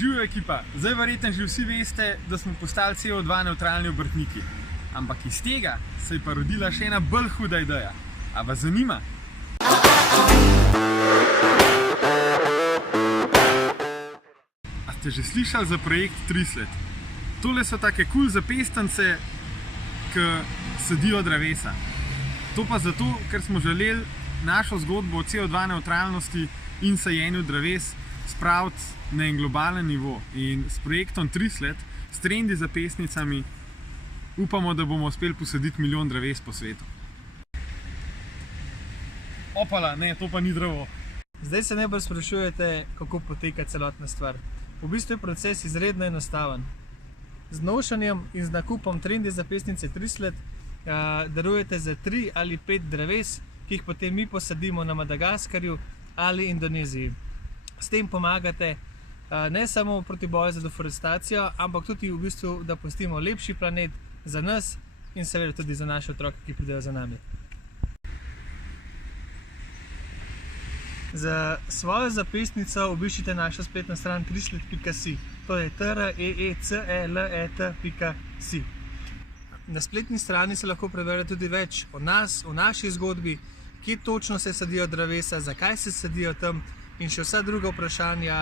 Živijo ekipa, zdaj verjetno že vsi veste, da smo postali CO2 nevtralni obrtniki. Ampak iz tega se je pa rodila še ena bolj huda ideja. A vas zanima? A ste že slišali za projekt Trislet? Tole so take cool zapestance, ki sadijo drevesa. To pa zato, ker smo želeli našo zgodbo o CO2 neutralnosti in sajenju dreves spraviti na en globalen nivo. In s projektom Trislet, s trendi zapestnicami, upamo, da bomo uspeli posaditi 1 milijon dreves po svetu. Opala, ne, to pa ni drevo. Zdaj se najbolj sprašujete, kako poteka celotna stvar. V bistvu je proces izredno enostaven. Z nošanjem in z nakupom trendi zapestnice Trislet darujete za 3 ali 5 dreves, ki jih potem mi posadimo na Madagaskarju ali Indoneziji. S tem pomagate ne samo proti boju za deforestacijo, ampak tudi v bistvu, da pustimo lepši planet za nas in seveda tudi za naše otroke, ki pridejo za nami. Za svojo zapestnico obiščite našo spletno stran trislet.si. To je treecelet.si. Na spletni strani se lahko preberete tudi več o nas, o naši zgodbi, kje točno se sadijo drevesa, zakaj se sadijo tam in še vsa druga vprašanja,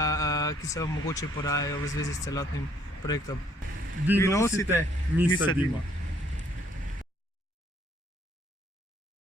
ki se vam mogoče porajajo v zvezi s celotnim projektom. Vi nosite, mi sadimo.